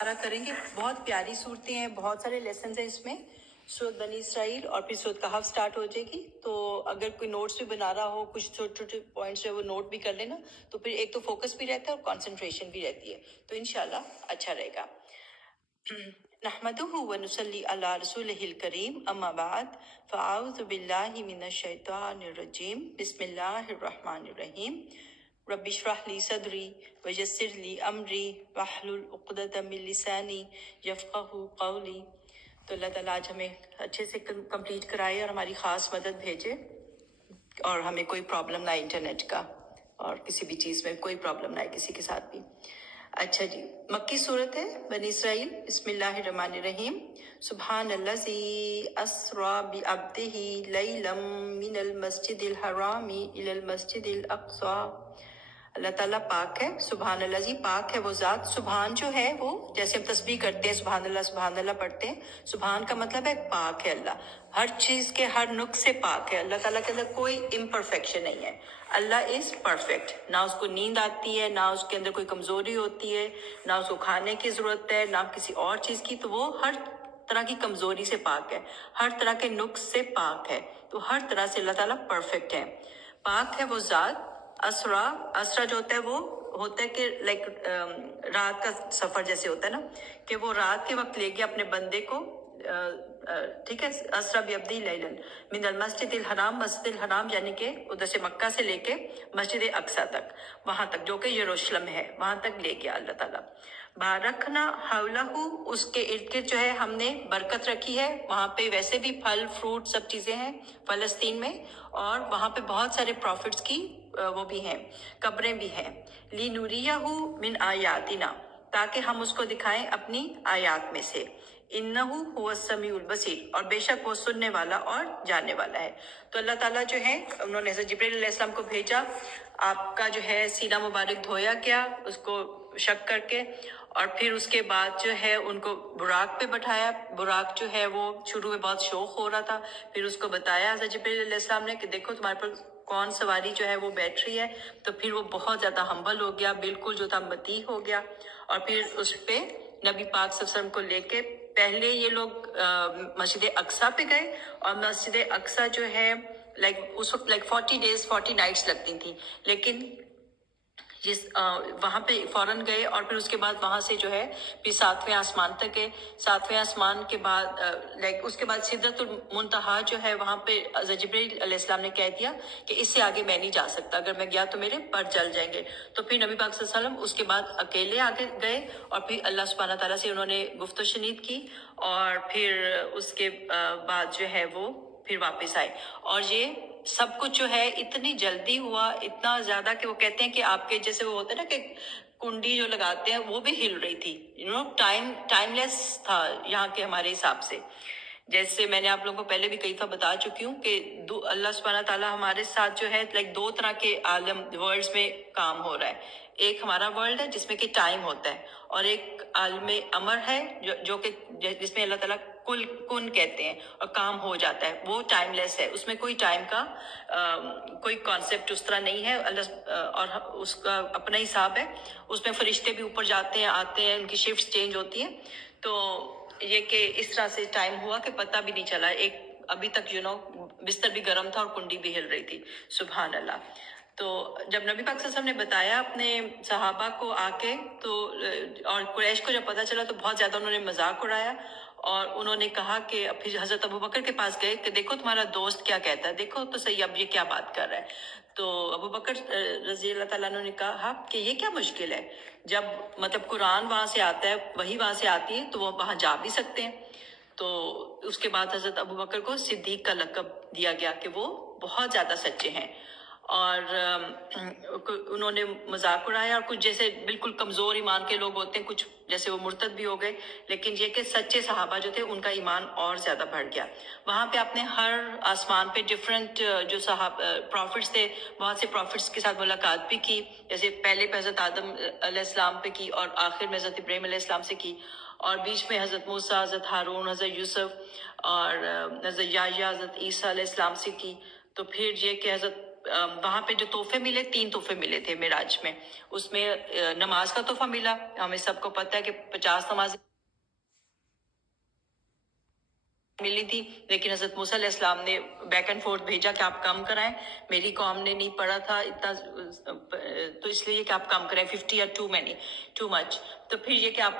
کریں گے. بہت پیاری صورتیں ہیں, بہت سارے لیسنز ہیں اس میں. سورۃ بنی اسرائیل اور پھر سورۃ کہف سٹارٹ ہو جائے گی. تو اگر کوئی نوٹس بھی بنا رہا ہو, کچھ چھوٹے چھوٹے پوائنٹس جو ہے وہ نوٹ بھی کر لینا, تو پھر ایک تو فوکس بھی رہتا ہے اور کانسنٹریشن بھی رہتی ہے, تو انشاءاللہ اچھا رہے گا. نحمدہ ونصلی علی رسولہ الکریم, اما بعد فاعوذ باللہ من الشیطان الرجیم, بسم اللہ الرحمن الرحیم. رب اشرح لی صدری ویسر لی امری واحلل عقدۃ من لسانی یفقہوا قولی. تو اللہ تعالیٰ آج ہمیں اچھے سے کمپلیٹ کرائے اور ہماری خاص مدد بھیجے, اور ہمیں کوئی پرابلم نہ آئے انٹرنیٹ کا, اور کسی بھی چیز میں کوئی پرابلم نہ آئے کسی کے ساتھ بھی. اچھا جی, مکی صورت ہے بنی اسرائیل. بسم اللہ الرحمن الرحیم. سبحان الذی اسری بعبدہ لیلا من المسجد الحرام الی المسجد الاقصی. اللہ تعالیٰ پاک ہے. سبحان اللہ جی, پاک ہے وہ ذات. سبحان جو ہے وہ جیسے ہم تسبیح کرتے ہیں سبحان اللہ پڑھتے ہیں, سبحان کا مطلب ہے پاک ہے اللہ, ہر چیز کے ہر نقص سے پاک ہے. اللہ تعالیٰ کے اندر کوئی امپرفیکشن نہیں ہے. اللہ از پرفیکٹ, نہ اس کو نیند آتی ہے, نہ اس کے اندر کوئی کمزوری ہوتی ہے, نہ اس کو کھانے کی ضرورت ہے, نہ کسی اور چیز کی. تو وہ ہر طرح کی کمزوری سے پاک ہے, ہر طرح کے نقص سے پاک ہے. تو ہر طرح سے اللہ تعالیٰ پرفیکٹ ہے. پاک ہے وہ ذات. اسرا جو ہوتا ہے وہ ہوتا ہے کہ لائک رات کا سفر جیسے ہوتا ہے نا, کہ وہ رات کے وقت لے گیا اپنے بندے کو. ٹھیک ہے, اسرا بعبدہ لیلا من المسجد الحرام, مسجد الحرام یعنی کہ ادھر سے مکہ سے لے کے مسجد اقصی تک, وہاں تک جو کہ یروشلم ہے, وہاں تک لے گیا اللہ تعالیٰ. بارکنا حولہ, اس کے ارد گرد جو ہے ہم نے برکت رکھی ہے. وہاں پہ ویسے بھی پھل فروٹ سب چیزیں ہیں فلسطین میں, اور وہاں پہ بہت سارے پروفٹس کی وہ بھی ہیں, قبریں بھی ہیں. لِنُرِيَهُ مِنْ آیاتنا, تاکہ ہم اس کو دکھائیں اپنی آیات میں سے. اِنَّهُ هُوَ السَّمِيعُ الْبَصِيرُ, اور بے شک وہ سننے والا اور جاننے والا ہے. تو اللہ تعالیٰ جو ہے انہوں نے حضرت جبرائیل علیہ السلام کو بھیجا. آپ کا جو ہے سینہ مبارک دھویا گیا اس کو شک کر کے, اور پھر اس کے بعد جو ہے ان کو براق پہ بٹھایا. براق جو ہے وہ شروع میں بہت شوق ہو رہا تھا, پھر اس کو بتایا حضرت جبرائیل علیہ السلام نے کہ دیکھو تمہارے پر کون سواری جو ہے وہ بیٹھ رہی ہے. تو پھر وہ بہت زیادہ ہمبل ہو گیا, بالکل جو تھا مطیع ہو گیا. اور پھر اس پہ نبی پاک صلی اللہ علیہ وسلم کو لے کے پہلے یہ لوگ مسجد اقصی پہ گئے, اور مسجد اقصی جو ہے لائک اس وقت لائک 40 days 40 nights لگتی تھیں, لیکن وہاں پہ فوراً گئے, اور پھر اس کے بعد وہاں سے جو ہے پھر 7ویں آسمان تک گئے. 7ویں آسمان کے بعد لائک اس کے بعد سدرۃ المنتہا جو ہے وہاں پہ حضرت جبرائیل علیہ السلام نے کہہ دیا کہ اس سے آگے میں نہیں جا سکتا, اگر میں گیا تو میرے پر جل جائیں گے. تو پھر نبی پاک صلی اللہ علیہ وسلم اس کے بعد اکیلے آگے گئے, اور پھر اللہ سبحانہ تعالیٰ سے انہوں نے گفت و شنید کی, اور پھر اس کے بعد جو ہے وہ پھر واپس آئے. اور یہ سب کچھ جو ہے اتنی جلدی ہوا, اتنا زیادہ کہ وہ کہتے ہیں کہ آپ کے جیسے وہ ہوتا ہے نا کہ کنڈی جو لگاتے ہیں وہ بھی ہل رہی تھی. ٹائم لیس تھا یہاں کے ہمارے حساب سے. جیسے میں نے آپ لوگوں کو پہلے بھی کئی دفعہ بتا چکی ہوں کہ اللہ سبحانہ تعالیٰ ہمارے ساتھ جو ہے لائک 2 طرح کے عالم ورلڈز میں کام ہو رہا ہے. ایک ہمارا ورلڈ ہے جس میں کہ ٹائم ہوتا ہے, اور ایک عالم امر ہے جو کہ جس میں اللہ تعالیٰ کن کہتے ہیں اور کام ہو جاتا ہے. وہ ٹائم لیس ہے, اس میں کوئی ٹائم کا کوئی کانسیپٹ اس طرح نہیں ہے. اللہ اور اس کا اپنا حساب ہے, اس میں فرشتے بھی اوپر جاتے ہیں آتے ہیں, ان کی شفٹس چینج ہوتی ہیں. تو یہ کہ اس طرح سے ٹائم ہوا کہ پتہ بھی نہیں چلا. ایک ابھی تک بستر بھی گرم تھا اور کنڈی بھی ہل رہی تھی. سبحان اللہ. تو جب نبی پاک صلی اللہ علیہ وسلم نے بتایا اپنے صحابہ کو آ کے, تو اور قریش کو جب پتہ چلا تو بہت زیادہ انہوں نے مذاق اڑایا, اور انہوں نے کہا کہ پھر حضرت ابو بکر کے پاس گئے کہ دیکھو تمہارا دوست کیا کہتا ہے, دیکھو تو صحیح اب یہ کیا بات کر رہا ہے. تو ابو بکر رضی اللہ تعالیٰ عنہ نے کہا کہ یہ کیا مشکل ہے, جب مطلب قرآن وہاں سے آتا ہے, وہی وہاں سے آتی ہے, تو وہ وہاں جا بھی سکتے ہیں. تو اس کے بعد حضرت ابو بکر کو صدیق کا لقب دیا گیا کہ وہ بہت زیادہ سچے ہیں. اور انہوں نے مذاق اڑایا, اور کچھ جیسے بالکل کمزور ایمان کے لوگ ہوتے ہیں, کچھ جیسے وہ مرتد بھی ہو گئے, لیکن یہ کہ سچے صحابہ جو تھے ان کا ایمان اور زیادہ بڑھ گیا. وہاں پہ آپ نے ہر آسمان پہ ڈفرینٹ جو پروفٹس تھے, بہت سے پروفٹس کے ساتھ ملاقات بھی کی, جیسے پہلے پہ حضرت آدم علیہ السلام پہ کی, اور آخر میں حضرت ابراہیم علیہ السلام سے کی, اور بیچ میں حضرت موسیٰ, حضرت ہارون, حضرت یوسف, اور حضرت یحییٰ, حضرت عیسیٰ علیہ السلام سے کی. تو پھر یہ کہ حضرت وہاں پہ جو تحفے ملے 3 تحفے ملے تھے معراج میں. اس میں نماز کا تحفہ ملا. ہمیں سب کو پتہ ہے کہ 50 نمازیں ملی تھی، لیکن حضرت موسیٰ علیہ السلام نے بیک اینڈ فورتھ بھیجا کہ آپ کم کرائیں. میری قوم نے نہیں پڑھا تھا اتنا، تو اس لیے کہ آپ کم کرائیں 50 یا ٹو مچ. تو پھر یہ کہ آپ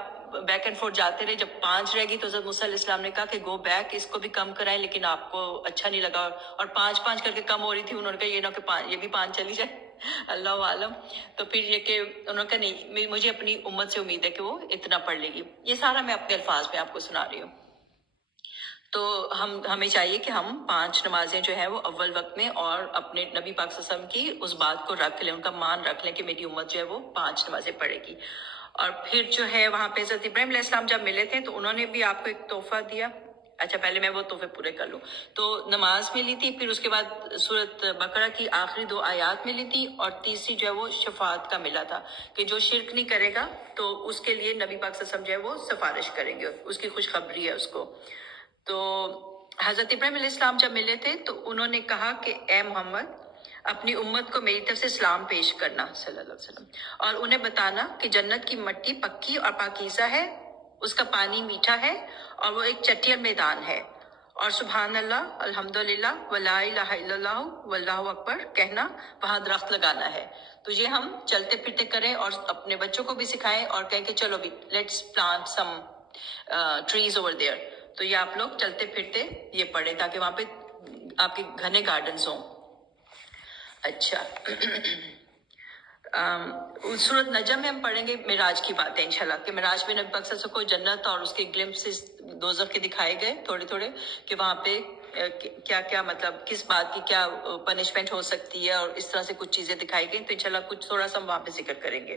بیک اینڈ فورتھ جاتے رہے. جب 5 رہ گئی تو حضرت موسیٰ علیہ السلام نے کہا کہ گو بیک، اس کو بھی کم کرائیں، لیکن آپ کو اچھا نہیں لگا اور 5 کر کے کم ہو رہی تھی. انہوں نے کہا یہ نہ کہ یہ بھی 5 چلی جائے. اللہ عالم. تو پھر یہ کہ انہوں نے کہا نہیں، مجھے اپنی امت سے امید ہے کہ وہ اتنا پڑھ لے گی. یہ سارا میں اپنے الفاظ میں آپ کو سنا رہی ہوں. تو ہمیں چاہیے کہ ہم 5 نمازیں جو ہیں وہ اول وقت میں اور اپنے نبی پاک صلی اللہ علیہ وسلم کی اس بات کو رکھ لیں، ان کا مان رکھ لیں کہ میری امت جو ہے وہ 5 نمازیں پڑھے گی. اور پھر جو ہے وہاں پہ حضرت ابراہیم علیہ السلام جب ملے تھے تو انہوں نے بھی آپ کو ایک تحفہ دیا. اچھا پہلے میں وہ تحفے پورے کر لوں. تو نماز ملی تھی، پھر اس کے بعد سورۃ بقرہ کی آخری 2 آیات ملی تھی، اور تیسری جو ہے وہ شفاعت کا ملا تھا کہ جو شرک نہیں کرے گا تو اس کے لیے نبی پاک صلی اللہ علیہ وسلم جو ہے وہ سفارش کریں گے، اس کی خوشخبری ہے اس کو. تو حضرت ابراہیم علیہ السلام جب ملے تھے تو انہوں نے کہا کہ اے محمد، اپنی امت کو میری طرف سے سلام پیش کرنا صلی اللہ علیہ وسلم، اور انہیں بتانا کہ جنت کی مٹی پکی اور پاکیزہ ہے، اس کا پانی میٹھا ہے اور وہ ایک چٹیل میدان ہے. اور سبحان اللہ، الحمدللہ، ولا الہ الا اللہ، واللہ اکبر کہنا وہاں درخت لگانا ہے. تو یہ ہم چلتے پھرتے کریں اور اپنے بچوں کو بھی سکھائیں اور کہیں کہ چلو بھی let's plant some trees over there. تو یہ آپ لوگ چلتے پھرتے یہ پڑھیں تاکہ وہاں پہ آپ کے گھنے گارڈنز ہوں. اچھا سورۃ نجم میں ہم پڑھیں گے معراج کی باتیں انشاءاللہ، کہ معراج میں نبی پاک صلی اللہ علیہ وسلم کو جنت اور اس کے گلمپسز دوزخ کے دکھائے گئے تھوڑے کہ وہاں پہ کیا کیا مطلب کس بات کی کیا پنشمنٹ ہو سکتی ہے، اور اس طرح سے کچھ چیزیں دکھائی گئی. تو انشاءاللہ کچھ تھوڑا سا ہم وہاں پہ ذکر کریں گے.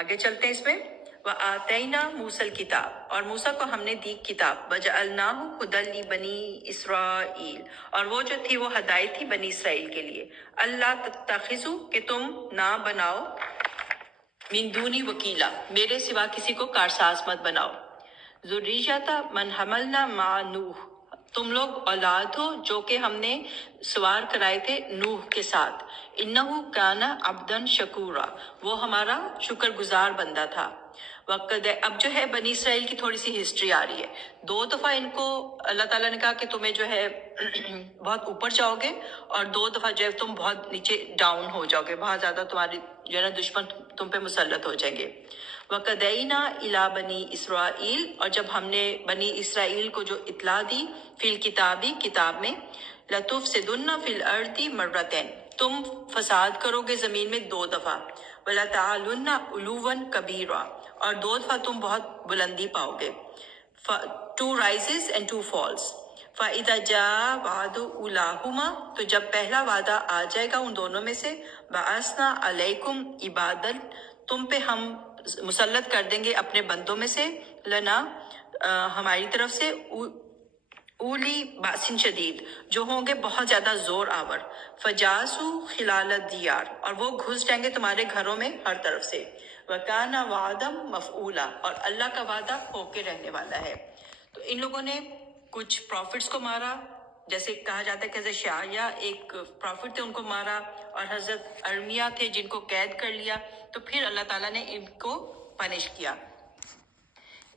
آگے چلتے ہیں اس میں. وَآتَيْنَا مُوسَى الْكِتَابَ، اور موسیٰ کو ہم نے دی کتاب. وَجَعَلْنَاهُ هُدًى لِبَنِي إِسْرَائِيلَ، اور وہ جو تھی وہ ہدایت تھی بنی اسرائیل کے لیے. اللہ تتخذوا، کہ تم نہ بناؤ، من دونی وکیلا، میرے سوا کسی کو کارساز مت بناؤ. ذریۃ من حملنا مع نوح، تم لوگ اولاد ہو جو کہ ہم نے سوار کرائے تھے نوح کے ساتھ. انہ کان عبدا شکورا، وہ ہمارا شکر گزار بندہ تھا. وقت اب جو ہے بنی اسرائیل کی تھوڑی سی ہسٹری آ رہی ہے. 2 دفعہ ان کو اللہ تعالیٰ نے کہا کہ تمہیں جو ہے بہت اوپر جاؤ گے، اور 2 دفعہ جو ہے تم بہت نیچے ڈاؤن ہو جاؤ گے، بہت زیادہ تمہاری جو ہے نا دشمن تم پہ مسلط ہو جائیں گے. وَقَدَيْنَا إِلَىٰ بَنِي إِسْرَائِيلَ، اور جب ہم نے بنی اسرائیل کو جو اطلاع دی، فی الکتابی، کتاب میں، لَتُفْسِدُنَّ فِي الْأَرْضِ مَرَّتَيْنِ، تم فساد کرو گے زمین میں 2 دفعہ. وَلَتَعْلُنَّ عُلُوًّا كَبِيرًا، اور 2 دفعہ تم بہت بلندی پاؤ گے. 2 rises and 2 falls. فَإِذَا جَاءَ وَعْدُ أُولَاهُمَا، تو جب پہلا وعدہ آ جائے گا ان دونوں میں سے، بَعَثْنَا عَلَيْكُمْ عِبَادًا، تم پہ ہم مسلط کر دیں گے اپنے بندوں میں سے، لنا ہماری طرف سے، اولی باسن شدید، جو ہوں گے بہت زیادہ زور آور. فجاسو خلال الدیار، اور وہ گھس جائیں گے تمہارے گھروں میں ہر طرف سے. وکان وعدا مفعولا، اور اللہ کا وعدہ ہو کے رہنے والا ہے. تو ان لوگوں نے کچھ پروفٹس کو مارا، جیسے کہا جاتا ہے کہ حضرت شعیا ایک پروفٹ تھے، ان کو مارا، اور حضرت ارمیا تھے جن کو قید کر لیا. تو پھر اللہ تعالیٰ نے ان کو پنش کیا.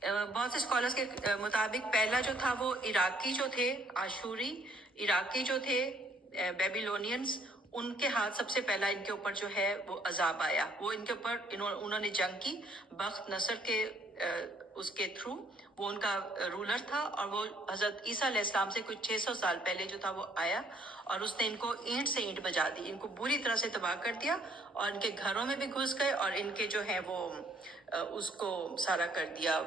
بہت سے اسکالرس کے مطابق پہلا جو تھا وہ عراقی جو تھے، آشوری عراقی جو تھے، بیبیلونینز، ان کے ہاتھ سب سے پہلا ان کے اوپر جو ہے وہ عذاب آیا. وہ ان کے اوپر انہوں نے جنگ کی بخت نصر کے اس کے تھرو. وہ ان کا رولر تھا، اور وہ حضرت عیسیٰ علیہ السلام سے کچھ 600 سال پہلے جو تھا وہ آیا، اور اس نے ان کو اینٹ سے اینٹ بجا دی، ان کو بری طرح سے تباہ کر دیا، اور ان کے گھروں میں بھی گھس گئے، اور ان کے جو ہیں وہ اس کو سارا کر دیا،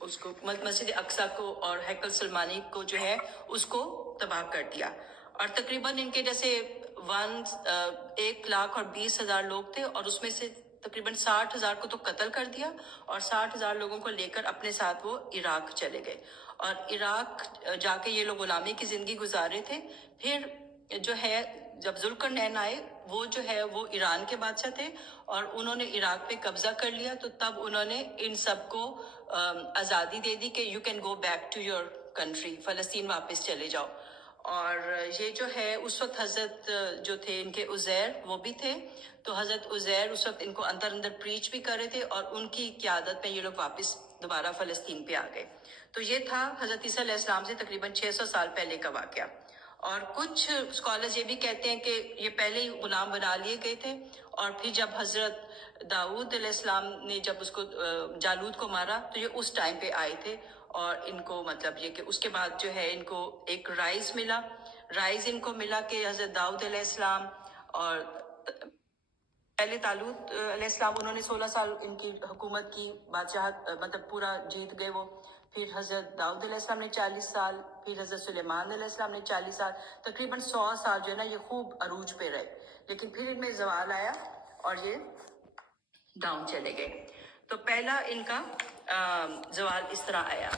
اس کو مسجد اقصیٰ کو اور ہیکل سلمانی کو جو ہے اس کو تباہ کر دیا. اور تقریباً ان کے جیسے 1,20,000 لوگ تھے، اور اس میں سے تقریباً 60,000 کو تو قتل کر دیا، اور 60,000 لوگوں کو لے کر اپنے ساتھ وہ عراق چلے گئے. اور عراق جا کے یہ لوگ غلامی کی زندگی گزارے تھے. پھر جو ہے جب ذوالقرنین آئے، وہ جو ہے وہ ایران کے بادشاہ تھے، اور انہوں نے عراق پہ قبضہ کر لیا. تو تب انہوں نے ان سب کو آزادی دے دی کہ you can go back to your country, فلسطین واپس چلے جاؤ. اور یہ جو ہے اس وقت حضرت جو تھے ان کے عزیر وہ بھی تھے، تو حضرت عزیر اس وقت ان کو اندر اندر پریچ بھی کر رہے تھے، اور ان کی قیادت میں یہ لوگ واپس دوبارہ فلسطین پہ آ گئے. تو یہ تھا حضرت عیسیٰ علیہ السلام سے تقریباً 600 سال پہلے کا واقعہ. اور کچھ اسکالرز یہ بھی کہتے ہیں کہ یہ پہلے ہی غلام بنا لیے گئے تھے، اور پھر جب حضرت داؤد علیہ السلام نے جب اس کو جالوت کو مارا تو یہ اس ٹائم پہ آئے تھے، اور ان کو مطلب یہ کہ اس کے بعد جو ہے ان کو ایک رائز ملا، رائز ان کو ملا کہ حضرت داؤد علیہ السلام اور پہلے طالوت علیہ السلام انہوں نے 16 سال ان کی حکومت کی، بادشاہت مطلب پورا جیت گئے وہ. پھر حضرت داؤد علیہ السلام نے 40 سال، پھر حضرت سلیمان علیہ السلام نے 40 سال، تقریباً 100 سال جو ہے نا یہ خوب عروج پہ رہے. لیکن پھر ان میں زوال آیا اور یہ ڈاؤن چلے گئے. تو پہلا ان کا زوال اس طرح آیا.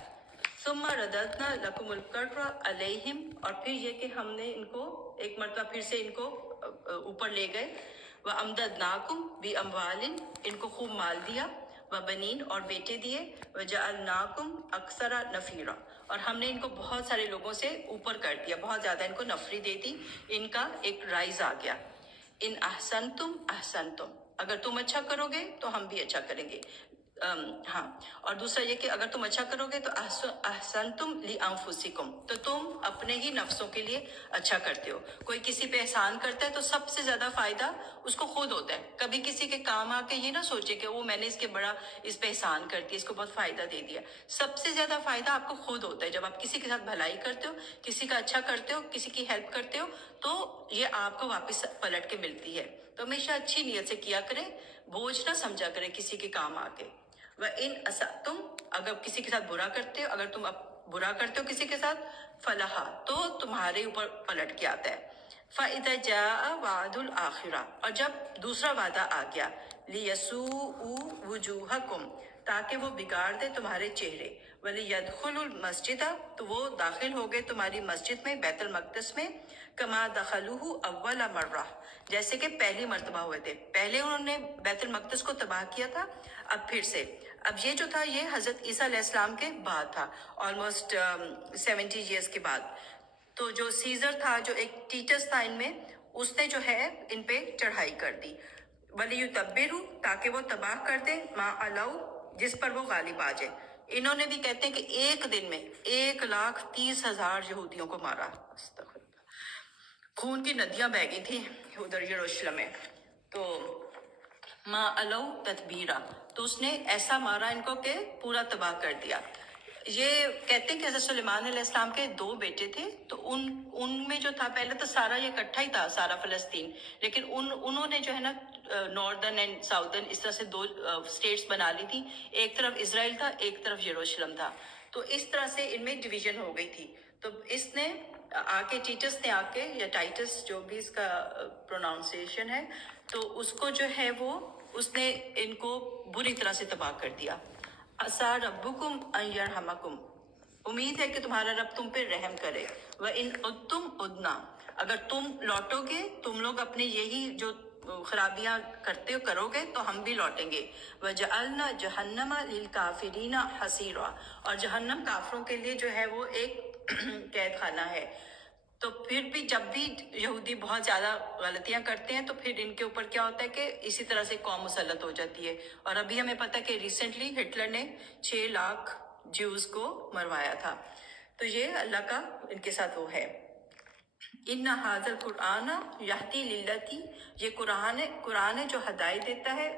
ثم رددنا لکم الکرہ علیہم، اور پھر یہ کہ ہم نے ان کو ایک مرتبہ پھر سے ان کو اوپر لے گئے. وَأَمْدَدْنَاكُمْ بِأَمْوَالٍ، ان کو خوب مال دیا، وَبَنِينَ اور بیٹے دیے، وَجَعَلْنَاكُمْ أَكْثَرَ نَفِيرًا، اور ہم نے ان کو بہت سارے لوگوں سے اوپر کر دیا، بہت زیادہ ان کو نفری دے دی، ان کا ایک رائز آ گیا. ان احسنتم احسنتم، اگر تم اچھا کرو گے تو ہم بھی اچھا کریں گے. ہاں، اور دوسرا یہ کہ اگر تم اچھا کرو گے تو احسنتم لانفسکم، تو تم اپنے ہی نفسوں کے لیے اچھا کرتے ہو. کوئی کسی پہ احسان کرتا ہے تو سب سے زیادہ فائدہ اس کو خود ہوتا ہے. کبھی کسی کے کام آ کے یہ نہ سوچے کہ وہ میں نے اس کے بڑا اس پہ احسان کر دیا، اس کو بہت فائدہ دے دیا. سب سے زیادہ فائدہ آپ کو خود ہوتا ہے. جب آپ کسی کے ساتھ بھلائی کرتے ہو، کسی کا اچھا کرتے ہو، کسی کی ہیلپ کرتے ہو، تو یہ آپ کو واپس پلٹ کے ملتی ہے. تو ہمیشہ اچھی نیت سے کیا کریں، بوجھ نہ سمجھا کریں کسی کے کام آ کے. وَإِنْ أَسَأْتُمْ، اگر کسی کے ساتھ برا کرتے ہو، اگر تم برا کرتے ہو کسی کے ساتھ، فَلَحَا، تو تمہارے اوپر پلٹ کے آتا ہے. فَإِذَا جَاءَ وَعْدُ الْآخِرَةِ، اور جب دوسرا وعدہ آ گیا، لِيَسُوءُوا وُجُوهَكُمْ، تاکہ وہ بگاڑ دے تمہارے چہرے، وَلِيَدْخُلُوا الْمَسْجِدَ، تو وہ داخل ہو گئے تمہاری مسجد میں، بیت المقدس میں، کما دخلوہ اول مرہ، جیسے کہ پہلی مرتبہ ہوئے تھے. پہلے انہوں نے بیت المقدس کو تباہ کیا تھا، اب پھر سے. اب یہ جو تھا یہ حضرت عیسیٰ علیہ السلام کے بعد تھا، آلموسٹ 70 ایئرس کے بعد. تو جو سیزر تھا، جو ایک ٹیٹس تھا ان میں، اس نے جو ہے ان پہ چڑھائی کر دی. وَلِيُتَبِّرُوا، تاکہ وہ تباہ کر دے، مَا عَلَوْا، جس پر وہ غالب آ جائے. انہوں نے بھی کہتے ہیں کہ ایک دن میں 1,30,000 یہودیوں کو مارا. استغفر اللہ، خون کی ندیاں بہہ گئی تھیں ادھر یروشلم میں. تو ما علو تدبیرا، تو اس نے ایسا مارا ان کو کہ پورا تباہ کر دیا. یہ کہتے ہیں کہ حضرت سلیمان علیہ السلام کے 2 بیٹے تھے، تو ان میں جو تھا، پہلے تو سارا یہ اکٹھا ہی تھا، سارا فلسطین، لیکن انہوں نے جو ہے نا ناردرن اینڈ ساؤدرن اس طرح سے 2 اسٹیٹس بنا لی تھی. ایک طرف اسرائیل تھا، ایک طرف یروشلم تھا. تو اس طرح سے ان میں ڈویژن ہو گئی تھی. تو اس نے آ کے، ٹیٹس نے آ کے، یا ٹائٹس جو بھی اس کا پروناؤنسیشن ہے، تو اس کو جو ہے وہ اس نے ان کو بری طرح سے تباہ کر دیا. عسیٰ ربکم ان یرحمکم، امید ہے کہ تمہارا رب تم پہ رحم کرے. وَإِنْ عُدْتُمْ عُدْنَا، اگر تم لوٹو گے، تم لوگ اپنی یہی جو خرابیاں کرتے ہو کرو گے، تو ہم بھی لوٹیں گے. وَجَعَلْنَا جَهَنَّمَ لِلْكَافِرِينَ حَصِيرًا، اور جہنم کافروں کے لیے جو ہے وہ ایک قید خانہ ہے. تو پھر بھی جب بھی یہودی بہت زیادہ غلطیاں کرتے ہیں تو پھر ان کے اوپر کیا ہوتا ہے کہ اسی طرح سے قوم مسلط ہو جاتی ہے. اور ابھی ہمیں پتہ ہے کہ ریسنٹلی ہٹلر نے 6 لاکھ جیوز کو مروایا تھا. تو یہ اللہ کا ان کے ساتھ وہ ہے. ان ھذا القرآن یہدی للتی، یہ قرآن ہے جو ہدایت دیتا ہے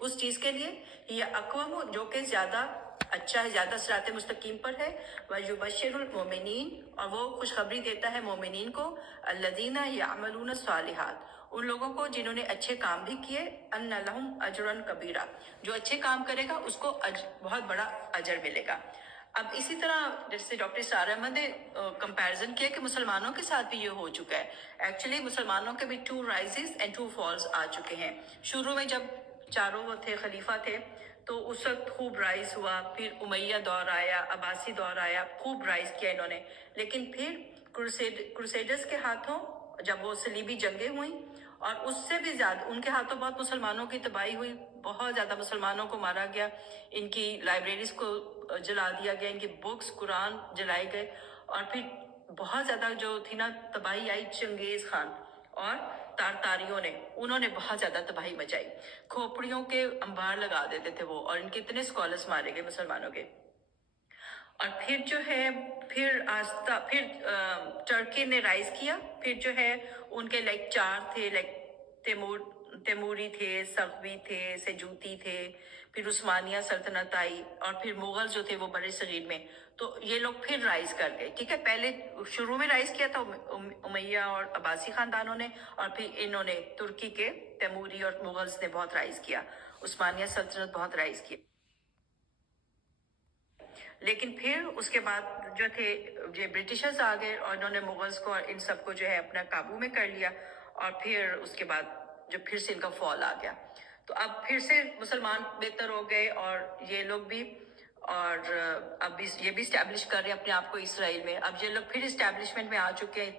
اس چیز کے لیے، یہ اقوام جو کہ زیادہ اچھا ہے، زیادہ صراط مستقیم پر ہے. وَيُبَشِّرُ الْمُؤْمِنِينَ، اور وہ خوشخبری دیتا ہے مومنین کو، الَّذِينَ يَعْمَلُونَ الصَّالِحَاتِ، ان لوگوں کو جنہوں نے اچھے کام بھی کیے، أَنَّ لَهُمْ أَجْرًا كَبِيرًا، جو اچھے کام کرے گا اس کو بہت بڑا اجر ملے گا. اب اسی طرح جیسے ڈاکٹر سارہ احمد نے کمپیرزن کیا کہ مسلمانوں کے ساتھ بھی یہ ہو چکا ہے. ایکچولی مسلمانوں کے بھی 2 رائزز اینڈ 2 فالز آ چکے ہیں. شروع میں جب چاروں وہ تھے، خلیفہ تھے، تو اس وقت خوب رائز ہوا. پھر امیہ دور آیا، عباسی دور آیا، خوب رائز کیا انہوں نے. لیکن پھر کروسیڈرز کے ہاتھوں جب وہ صلیبی جنگیں ہوئیں، اور اس سے بھی زیادہ ان کے ہاتھوں بہت مسلمانوں کی تباہی ہوئی، بہت زیادہ مسلمانوں کو مارا گیا، ان کی لائبریریز کو جلا دیا گیا، ان کی بکس قرآن جلائے گئے. اور پھر بہت زیادہ جو تھی نا تباہی آئی چنگیز خان اور تارتاریوں نے، انہوں نے بہت زیادہ تباہی مچائی. کھوپڑیوں کے انبار لگا دیتے تھے وہ، اور ان کے اتنے اسکالرس مارے گئے مسلمانوں کے. اور پھر جو ہے پھر ٹرکی نے رائز کیا. پھر جو ہے ان کے چار تھے، تیموری تھے، صفوی تھے، سلجوقی تھے، پھر عثمانیہ سلطنت آئی، اور پھر مغل جو تھے وہ بر صغیر میں. تو یہ لوگ پھر رائز کر گئے. ٹھیک ہے، پہلے شروع میں رائز کیا تھا امیہ اور عباسی خاندانوں نے، اور پھر انہوں نے ترکی کے تیموری اور مغلز نے بہت رائز کیا. عثمانیہ سلطنت بہت رائز کیا. لیکن پھر اس کے بعد جو تھے یہ برٹشرز آ گئے، اور انہوں نے مغلز کو اور ان سب کو جو ہے اپنا قابو میں کر لیا. اور پھر اس کے بعد جو پھر سے ان کا فال آ گیا. تو اب پھر سے مسلمان بہتر ہو گئے، اور یہ لوگ بھی، اور اب یہ بھی اسٹیبلش کر رہے ہیں اپنے آپ کو اسرائیل میں. اب یہ لوگ پھر اسٹیبلشمنٹ میں آ چکے ہیں،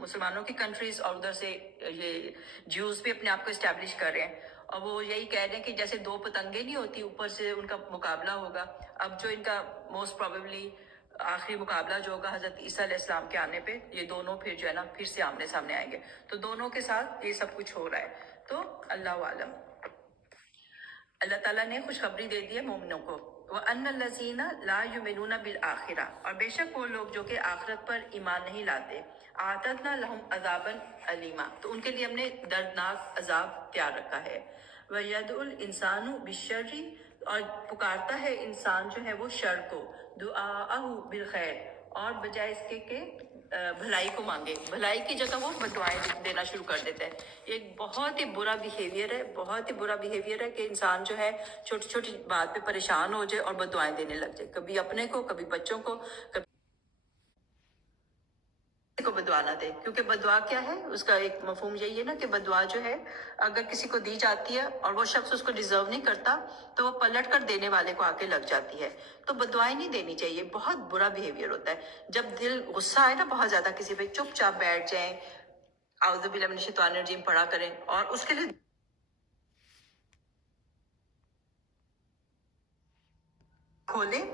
مسلمانوں کی کنٹریز، اور ادھر سے یہ جیوز بھی اپنے آپ کو اسٹیبلش کر رہے ہیں. اور وہ یہی کہہ رہے ہیں کہ جیسے دو پتنگیں نہیں ہوتی، اوپر سے ان کا مقابلہ ہوگا. اب جو ان کا موسٹ پروبیبلی آخری مقابلہ جو ہوگا حضرت عیسیٰ علیہ السلام کے آنے پہ، یہ دونوں پھر جو ہے نا پھر سے آمنے سامنے آئیں گے. تو دونوں کے ساتھ یہ سب کچھ ہو رہا ہے. تو اللہ عالم. اللہ تعالیٰ نے خوشخبری دے دی ہے مومنوں کو. وَأَنَّ الَّذِينَ لَا يُؤْمِنُونَ بِالْآخِرَةِ، اور بے شک وہ لوگ جو کہ آخرت پر ایمان نہیں لاتے. أَعْتَدْنَا لَهُمْ عَذَابًا أَلِيمًا، تو ان کے لیے ہم نے دردناک عذاب تیار رکھا ہے. وَيَدْعُ الْإِنسَانُ بِالشَّرِّ، اور پکارتا ہے انسان جو ہے وہ شر کو. دعاءہ بالخیر، اور بجائے اس کے کہ بھلائی کو مانگے، بھلائی کی جگہ وہ بددعائیں دینا شروع کر دیتا ہے. یہ ایک بہت ہی برا بیہیویئر ہے، بہت ہی برا بیہیویئر ہے کہ انسان جو ہے چھوٹی چھوٹی بات پہ پریشان ہو جائے اور بددعائیں دینے لگ جائے، کبھی اپنے کو، کبھی بچوں کو، کبھی کو بدعا نہ دے. کیونکہ بدعا کیا ہے، اس کا ایک مفہوم یہی ہے نا کہ بدعا جو ہے اگر کسی کو دی جاتی ہے اور وہ شخص اس کو ڈیزرو نہیں کرتا، تو وہ پلٹ کر دینے والے کو آ کے لگ جاتی ہے. تو بدعائیں نہیں دینی چاہیے، بہت برا بیہیویئر ہوتا ہے. جب دل غصہ آئے نا بہت زیادہ کسی پہ، چپ چاپ بیٹھ جائیں، اعوذ باللہ من الشیطان الرجیم پڑھا کریں، اور اس کے لیے کھولیں.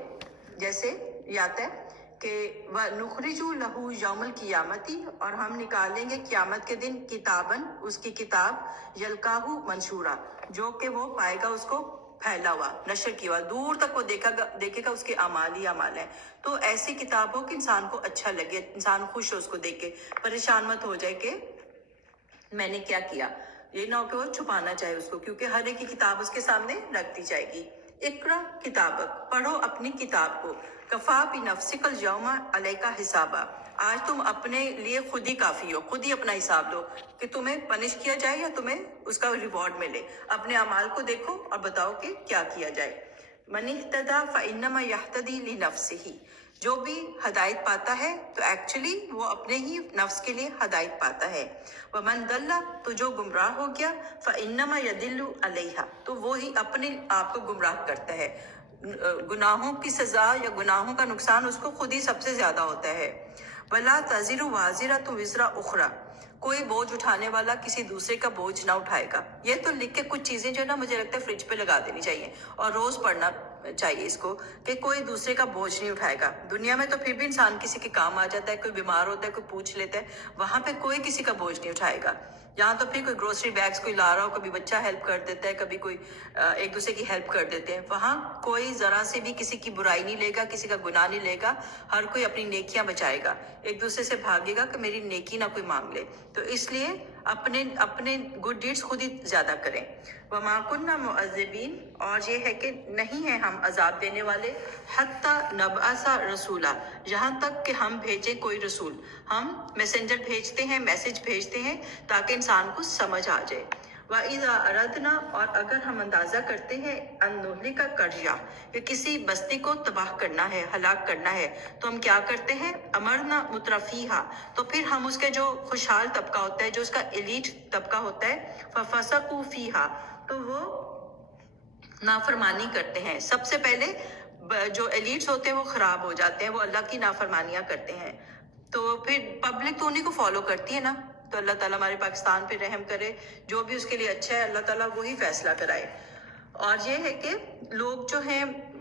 جیسے یہ آتا ہے کہ وَنُخْرِجُ لَهُ يَوْمَ الْقِيَامَةِ، اور ہم نکالیں گے قیامت کے دن کتاباً، اس کی کتاب، يَلْقَاهُ مَنشُورًا، جو کہ وہ پائے گا اس کو پھیلا ہوا، نشر کیا ہوا، دور تک وہ دیکھے گا اس کے اعمال ہی اعمال ہیں. تو ایسی کتاب ہو کہ انسان کو اچھا لگے، انسان خوش ہو اس کو دیکھ کے، پریشان مت ہو جائے کہ میں نے کیا کیا. یہ نہ ہو کہ وہ چھپانا چاہے اس کو، کیونکہ ہر ایک کی کتاب اس کے سامنے رکھ دی جائے گی. اقرا کتابک، پڑھو اپنی کتاب کو. کفا بنفسک الیوم علیک حسابا، آج تم اپنے لیے خود ہی کافی ہو، خود ہی اپنا حساب لو کہ تمہیں پنش کیا جائے یا تمہیں اس کا ریوارڈ ملے. اپنے اعمال کو دیکھو اور بتاؤ کہ کیا کیا جائے. من اہتدی فانما یہتدی لنفسہ، جو بھی ہدایت پاتا ہے تو ایکچولی وہ اپنے ہی نفس کے لیے ہدایت پاتا ہے. ومن ضل، تو جو گمراہ ہو گیا، فانما یضل علیہا، تو وہی اپنے آپ کو گمراہ کرتا ہے. گناہوں کی سزا یا گناہوں کا نقصان اس کو خود ہی سب سے زیادہ ہوتا ہے. ولا تزر وازرۃ وزر اخری، کوئی بوجھ اٹھانے والا کسی دوسرے کا بوجھ نہ اٹھائے گا. یہ تو لکھ کے کچھ چیزیں جو ہے نا مجھے لگتا ہے فریج پہ لگا دینی چاہیے اور روز پڑھنا چاہیے اس کو، کہ کوئی دوسرے کا بوجھ نہیں اٹھائے گا. دنیا میں تو پھر بھی انسان کسی کے کام آ جاتا ہے، کوئی بیمار ہوتا ہے، کوئی پوچھ لیتا ہے، وہاں پہ کوئی کسی کا بوجھ نہیں اٹھائے گا. یہاں تو پھر کوئی گروسری بیگز کوئی لا رہا ہو، کبھی بچہ ہیلپ کر دیتا ہے، کبھی کوئی ایک دوسرے کی ہیلپ کر دیتے ہیں. وہاں کوئی ذرا سے بھی کسی کی برائی نہیں لے گا، کسی کا گناہ نہیں لے گا، ہر کوئی اپنی نیکیاں بچائے گا، ایک دوسرے سے بھاگے گا کہ میری نیکی نہ کوئی مانگ لے. تو اس لیے اپنے گڈ ڈیڈس خود ہی زیادہ کریں. وما كنا معذبین، اور یہ ہے کہ نہیں ہیں ہم عذاب دینے والے، حتی نبعث رسولا، یہاں تک کہ ہم بھیجیں کوئی رسول. ہم میسنجر بھیجتے ہیں، میسج بھیجتے ہیں تاکہ انسان کو سمجھ آ جائے. وَإِذَا أَرَدْنَا، اور اگر ہم اندازہ کرتے ہیں، أَن نُهْلِكَ قَرْيَةً، کہ کسی بستی کو تباہ کرنا ہے، ہلاک کرنا ہے، تو ہم کیا کرتے ہیں، امرنا مترفیہا، تو پھر ہم اس کے جو خوشحال طبقہ ہوتا ہے، جو اس کا ایلیٹ طبقہ ہوتا ہے، فَفَسَقُوا فِيهَا، تو وہ نافرمانی کرتے ہیں. سب سے پہلے جو ایلیٹس ہوتے ہیں وہ خراب ہو جاتے ہیں، وہ اللہ کی نافرمانیاں کرتے ہیں. تو پھر پبلک تو انہیں کو فالو کرتی ہے نا. تو اللہ تعالیٰ ہمارے پاکستان پہ رحم کرے، جو بھی اس کے لیے اچھا ہے اللہ تعالیٰ وہی فیصلہ کرائے. اور یہ ہے کہ لوگ جو ہیں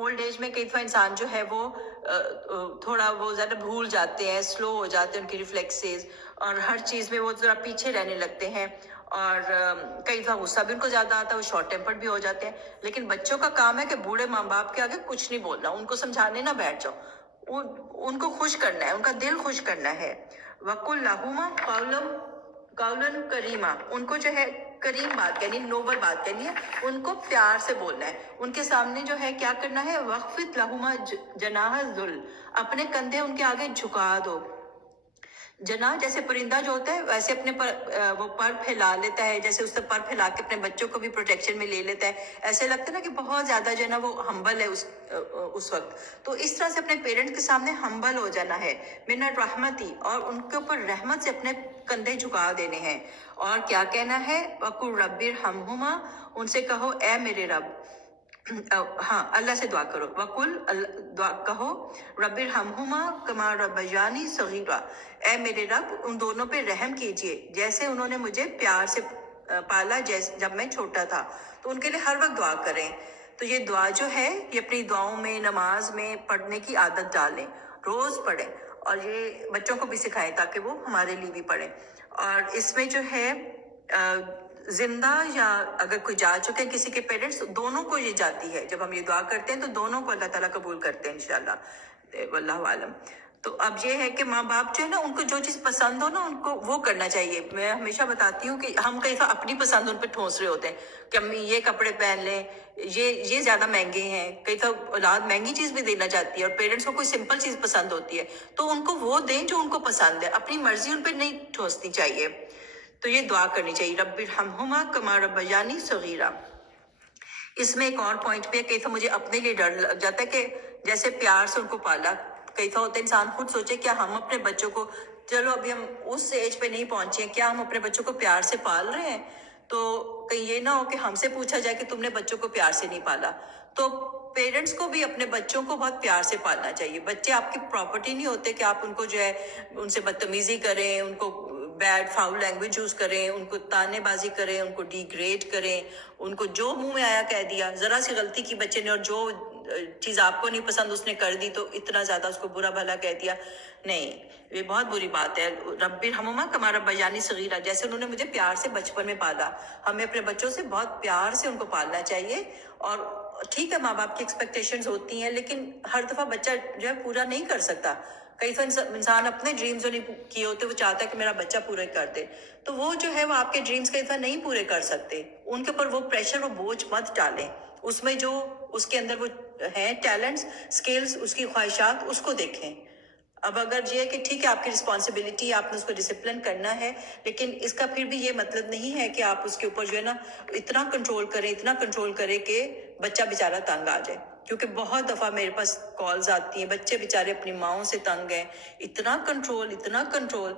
اولڈ ایج میں کئی دفعہ انسان جو ہے وہ تھوڑا وہ زیادہ بھول جاتے ہیں، سلو ہو جاتے ہیں ان کی ریفلیکسز، اور ہر چیز میں وہ ذرا پیچھے رہنے لگتے ہیں، اور کئی دفعہ غصہ بھی ان کو زیادہ آتا ہے، وہ شارٹ ٹیمپرڈ بھی ہو جاتے ہیں. لیکن بچوں کا کام ہے کہ بوڑھے ماں باپ کے آگے کچھ نہیں بولنا، ان کو سمجھانے نہ بیٹھ جاؤ، ان کو خوش کرنا ہے، ان کا دل خوش کرنا ہے. وَقُلْ لَهُمَا قَوْلًا كَرِيمًا، ان کو جو ہے کریم بات کہنی، نوبل بات کہنی ہے، ان کو پیار سے بولنا ہے. ان کے سامنے جو ہے کیا کرنا ہے، وَخْفِضْ لَهُمَا جَنَاحَ الذُّلِّ، اپنے کندھے ان کے آگے جھکا دو. جناح جیسے پرندہ جو ہوتا ہے ویسے اپنے وہ پر پھیلا لیتا ہے، جیسے اس سے پر پھیلا کے اپنے بچوں کو بھی پروٹیکشن میں لے لیتا ہے، ایسے لگتا ہے نا کہ بہت زیادہ جو ہے نا وہ ہمبل ہے اس وقت. تو اس طرح سے اپنے پیرنٹس کے سامنے ہمبل ہو جانا ہے. من الرحمتی، اور ان کے اوپر رحمت سے اپنے کندھے جھکا دینے ہیں. اور کیا کہنا ہے، وَقُلْ رَبِّ ارْحَمْهُمَا، ان سے کہو اے میرے رب، ہاں اللہ سے دعا کرو. وَقُلْ، دعا کہو، رَبِّ ارْحَمْهُمَا كَمَا رَبَّيَانِي صَغِيرًا، اے میرے رب ان دونوں پہ رحم کیجئے جیسے انہوں نے مجھے پیار سے پالا جب میں چھوٹا تھا. تو ان کے لیے ہر وقت دعا کریں. تو یہ دعا جو ہے یہ اپنی دعاؤں میں، نماز میں پڑھنے کی عادت ڈالیں، روز پڑھیں، اور یہ بچوں کو بھی سکھائیں تاکہ وہ ہمارے لیے بھی پڑھیں. اور اس میں جو ہے زندہ یا اگر کوئی جا چکے کسی کے پیرنٹس، دونوں کو یہ جاتی ہے. جب ہم یہ دعا کرتے ہیں تو دونوں کو اللہ تعالیٰ قبول کرتے ہیں انشاءاللہ، واللہ عالم. تو اب یہ ہے کہ ماں باپ جو ہے نا ان کو جو چیز پسند ہو نا ان کو وہ کرنا چاہیے. میں ہمیشہ بتاتی ہوں کہ ہم کئی دفعہ اپنی پسند ان پہ ٹھونس رہے ہوتے ہیں کہ امی یہ کپڑے پہن لیں، یہ زیادہ مہنگے ہیں. کئی دفعہ اولاد مہنگی چیز بھی دینا چاہتی ہے اور پیرنٹس کو کوئی سمپل چیز پسند ہوتی ہے، تو ان کو وہ دیں جو ان کو پسند ہے، اپنی مرضی ان پہ نہیں ٹھونسنی چاہیے. تو یہ دعا کرنی چاہیے، رب ارحمہما کما ربیانی صغیرا. اس میں ایک اور پوائنٹ بھی ہے، کئی دفعہ مجھے اپنے لیے ڈر لگ جاتا ہے کہ جیسے پیار سے ان کو پالا، کئی دفعہ ہوتا ہے انسان خود سوچے کیا ہم اپنے بچوں کو، چلو ابھی ہم اس ایج پہ نہیں پہنچے، کیا ہم اپنے بچوں کو پیار سے پال رہے ہیں؟ تو کہیں یہ نہ ہو کہ ہم سے پوچھا جائے کہ تم نے بچوں کو پیار سے نہیں پالا. تو پیرنٹس کو بھی اپنے بچوں کو بہت پیار سے پالنا چاہیے. بچے آپ کی پراپرٹی نہیں ہوتے کہ آپ ان کو جو ہے ان سے بدتمیزی کریں، ان کو بیڈ فاؤل لینگویج یوز کریں، ان کو تانے بازی کریں، ان کو ڈیگریڈ کریں، ان کو جو منہ میں آیا کہہ دیا. ذرا سی غلطی کی بچے نے اور جو چیز آپ کو نہیں پسند اس نے کر دی تو اتنا زیادہ اس کو برا بھلا کہہ دیا. نہیں، یہ بہت بری بات ہے. رب ارحمہما کما ربیانی صغیرا، جیسے انہوں نے مجھے پیار سے بچپن میں پالا. ہمیں اپنے بچوں سے بہت پیار سے ان کو پالنا چاہیے. اور ٹھیک ہے ماں باپ کی ایکسپیکٹیشنز ہوتی ہیں لیکن ہر دفعہ بچہ جو ہے پورا نہیں کر سکتا. کئی دفعہ انسان اپنے ڈریمز جو نہیں کیے ہوتے وہ چاہتا ہے کہ میرا بچہ پورے کر دے، تو وہ جو ہے وہ آپ کے ڈریمز کئی دفعہ نہیں پورے کر سکتے. ان کے اوپر وہ پریشر، وہ بوجھ مت ڈالیں. اس میں جو اس کے اندر وہ ہیں ٹیلنٹس، سکلز، اس کی خواہشات، اس کو دیکھیں. اب اگر یہ کہ ٹھیک ہے آپ کی رسپانسبلٹی، آپ نے اس کو ڈسپلن کرنا ہے، لیکن اس کا پھر بھی یہ مطلب نہیں ہے کہ آپ اس کے اوپر جو ہے نا اتنا کنٹرول کریں کہ بچہ بیچارہ تنگ آ جائے. کیونکہ بہت دفعہ میرے پاس کالز آتی ہیں، بچے بیچارے اپنی ماؤں سے تنگ ہیں، اتنا کنٹرول.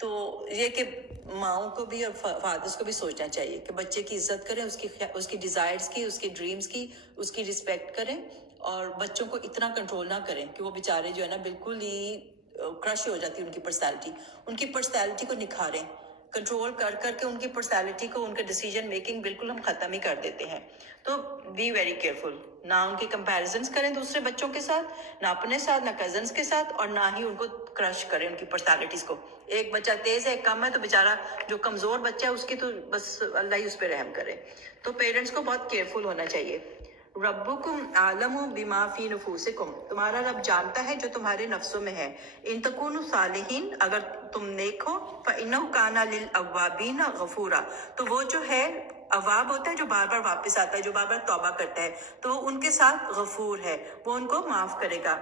تو یہ کہ ماؤں کو بھی اور فادرز کو بھی سوچنا چاہیے کہ بچے کی عزت کریں، اس کی ڈیزائرز کی، اس کی ڈریمز کی، اس کی رسپیکٹ کریں، اور بچوں کو اتنا کنٹرول نہ کریں کہ وہ بیچارے جو ہے نا بالکل ہی کرش ہو جاتی ہے ان کی پرسنالٹی کو نکھاریں. کنٹرول کر کے ان کی پرسنالٹی کو، ان کا ڈیسیجن میکنگ بالکل ہم ختم ہی کر دیتے ہیں. تو بی ویری کیئرفل، نہ ان کی کمپیریزنس کریں دوسرے بچوں کے ساتھ، نہ اپنے ساتھ، نہ کزنس کے ساتھ، اور نہ ہی ان کو کرش کریں ان کی پرسنالٹیز کو. ایک بچہ تیز ہے، ایک کم ہے، تو بیچارہ جو کمزور بچہ ہے اس کی تو بس اللہ ہی اس پہ رحم کرے. تو پیرنٹس کو بہت کیئرفل ہونا چاہیے. ربکم اعلم بما فی نفوسکم، تمہارا رب جانتا ہے جو تمہارے نفسوں میں ہے. ان تکونوا صالحین، اگر تم نیک ہو، فإنہ کان للأوابین غفورا، تو وہ جو ہے اواب ہوتا ہے جو بار بار واپس آتا ہے، جو بار بار توبہ کرتا ہے، تو وہ ان کے ساتھ غفور ہے، وہ ان کو معاف کرے گا.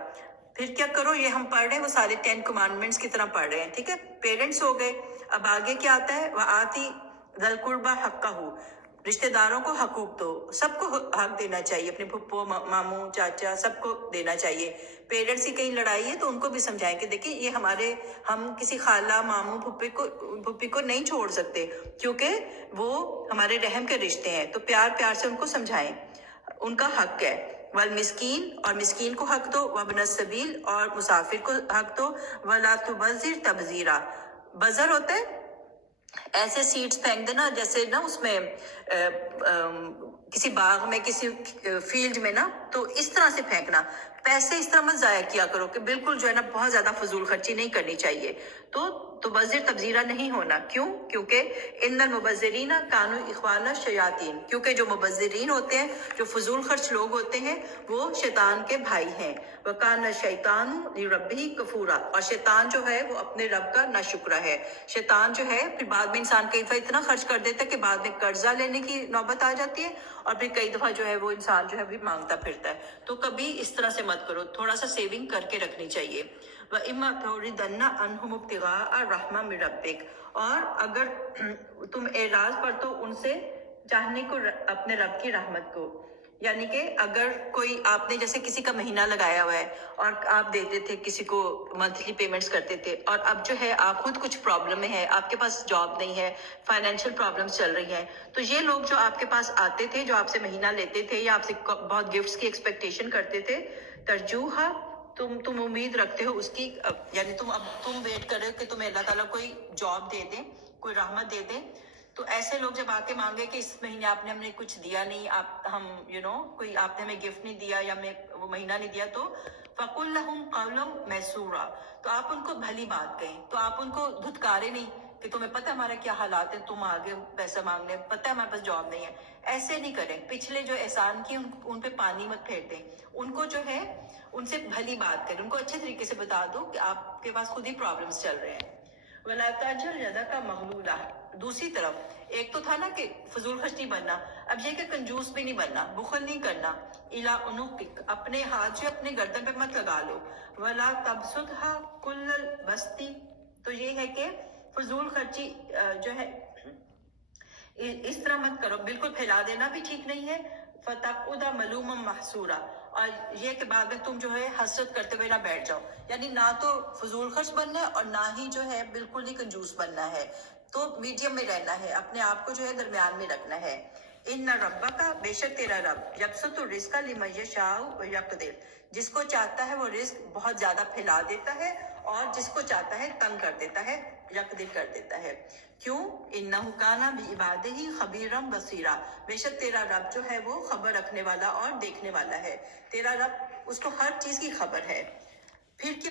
پھر کیا کرو، یہ ہم پڑھ رہے ہیں وہ سارے 10 کمانڈمنٹس کی طرح پڑھ رہے ہیں. ٹھیک ہے، پیرنٹس ہو گئے. اب آگے کیا آتا ہے، وآتی ذی القربى حقہ، رشتہ داروں کو حقوق دو. سب کو حق دینا چاہیے، اپنے پھپھو، ماموں، چاچا، سب کو دینا چاہیے. پیرنٹس کی کہیں لڑائی ہے تو ان کو بھی سمجھائیں کہ دیکھیں یہ ہم کسی خالہ، ماموں، پھپھی کو نہیں چھوڑ سکتے کیونکہ وہ ہمارے رحم کے رشتے ہیں. تو پیار سے ان کو سمجھائیں، ان کا حق ہے. والمسکین، اور مسکین کو حق دو. وابن السبیل، اور مسافر کو حق دو. ولا تبذر تبذیرا، بذر ہوتا ہے ایسے سیڈز پھینک دینا جیسے نا اس میں کسی باغ میں کسی فیلڈ میں نا، تو اس طرح سے پھینکنا، پیسے اس طرح مت ضائع کیا کرو کہ بالکل جو ہے نا بہت زیادہ فضول خرچی نہیں کرنی چاہیے. تو مبذر تبذیرہ نہیں ہونا. کیوں؟ کیونکہ ان المبذرین کانوا اخوان الشیاطین، کیونکہ جو مبذرین ہوتے ہیں، جو فضول خرچ لوگ ہوتے ہیں، وہ شیطان کے بھائی ہیں. وکان الشیطان لربہ کفورا، اور شیطان جو ہے وہ اپنے رب کا ناشکرا ہے. شیطان جو ہے پھر بعد میں انسان کئی دفعہ اتنا خرچ کر دیتا ہے کہ بعد میں قرضہ لینے کی نوبت آ جاتی ہے، اور پھر کئی دفعہ جو ہے وہ انسان جو ہے بھی مانگتا پھرتا ہے. تو کبھی اس طرح سے مت کرو، تھوڑا سا سیونگ کر کے رکھنی چاہیے. وَإِمَّا تُعْرِضَنَّ عَنْهُمُ ابْتِغَاءَ رَحْمَةٍ مِّن رَّبِّكَ، اور اگر تم اعراض پر تو ان سے چاہنے کو اپنے رب کی رحمت کو. یعنی کہ اگر کوئی آپ نے جیسے کسی کا مہینہ لگایا ہوا ہے اور آپ دیتے تھے کسی کو منتھلی پیمنٹس کرتے تھے، اور اب جو ہے آپ خود کچھ پرابلم میں ہے، آپ کے پاس جاب نہیں ہے، فائنینشیل پرابلمس چل رہی ہیں، تو یہ لوگ جو آپ کے پاس آتے تھے، جو آپ سے مہینہ لیتے تھے یا آپ سے بہت گفٹس کی ایکسپیکٹیشن کرتے تھے، ترجوہا، تم امید رکھتے ہو اس کی، یعنی تم ویٹ کر رہے ہو کہ تمہیں اللہ تعالیٰ کوئی جاب دے دے، کوئی رحمت دے دے. تو ایسے لوگ جب آ کے مانگے کہ اس مہینے آپ نے ہمیں کچھ دیا نہیں، کوئی آپ نے ہمیں گفٹ نہیں دیا یا ہمیں وہ مہینہ نہیں دیا، تو فَقُلْ لَهُمْ قَوْلًا مَيْسُورًا، تو آپ ان کو بھلی بات کہیں، تو آپ ان کو دھتکارے نہیں کہ تمہیں پتہ ہمارے کیا حالات ہیں، تم آگے پیسہ مانگنے، پتہ ہے ہمارے پاس جاب نہیں ہے. ایسے نہیں کریں. پچھلے جو احسان کی ان پہ پانی مت پھیر دیں. ان کو جو ہے ان سے بھلی بات کریں، ان کو اچھے طریقے سے بتا دو کہ آپ کے پاس خود ہی پرابلمس چل رہے ہیں. وَلَا تَجْعَلْ يَدَكَ مَغْلُولَةً، دوسری طرف ایک تو تھا نا کہ فضول خرچ نہیں بننا، اب یہ کہ کنجوس بھی نہیں بننا، بخل نہیں کرنا. اِلَىٰ عُنُقِّكَ، اپنے ہاتھ سے اپنے گردن پہ مت لگا لو. وَلَا تَبْسُطْهَا كُلَّ الْبَسْطِ، تو یہ ہے کہ فضول خرچی جو ہے اس طرح مت کرو، بالکل پھیلا دینا بھی ٹھیک نہیں ہے. فَتَقْعُدَ مَلُومًا مَحْسُورًا، اور یہ کہ بعد میں تم جو ہے حسرت کرتے ہوئے نہ بیٹھ جاؤ. یعنی نہ تو فضول خرچ بننا ہے اور نہ ہی جو ہے بالکل ہی کنجوس بننا ہے، تو میڈیم میں رہنا ہے، اپنے آپ کو جو ہے درمیان میں رکھنا ہے. ان ربک، بے شک تیرا رب، یبسط الرزق لمن یشاء ویقدر، جس کو چاہتا ہے وہ رزق بہت زیادہ پھیلا دیتا ہے، اور جس کو چاہتا ہے تنگ کر دیتا ہے، یقدر کر دیتا ہے. کیوں؟ انہ کان بعبادہ خبیرا بصیرا، بے شک تیرا رب جو ہے وہ خبر رکھنے والا اور دیکھنے والا ہے. تیرا رب، اس کو ہر چیز کی خبر ہے. پھر کیا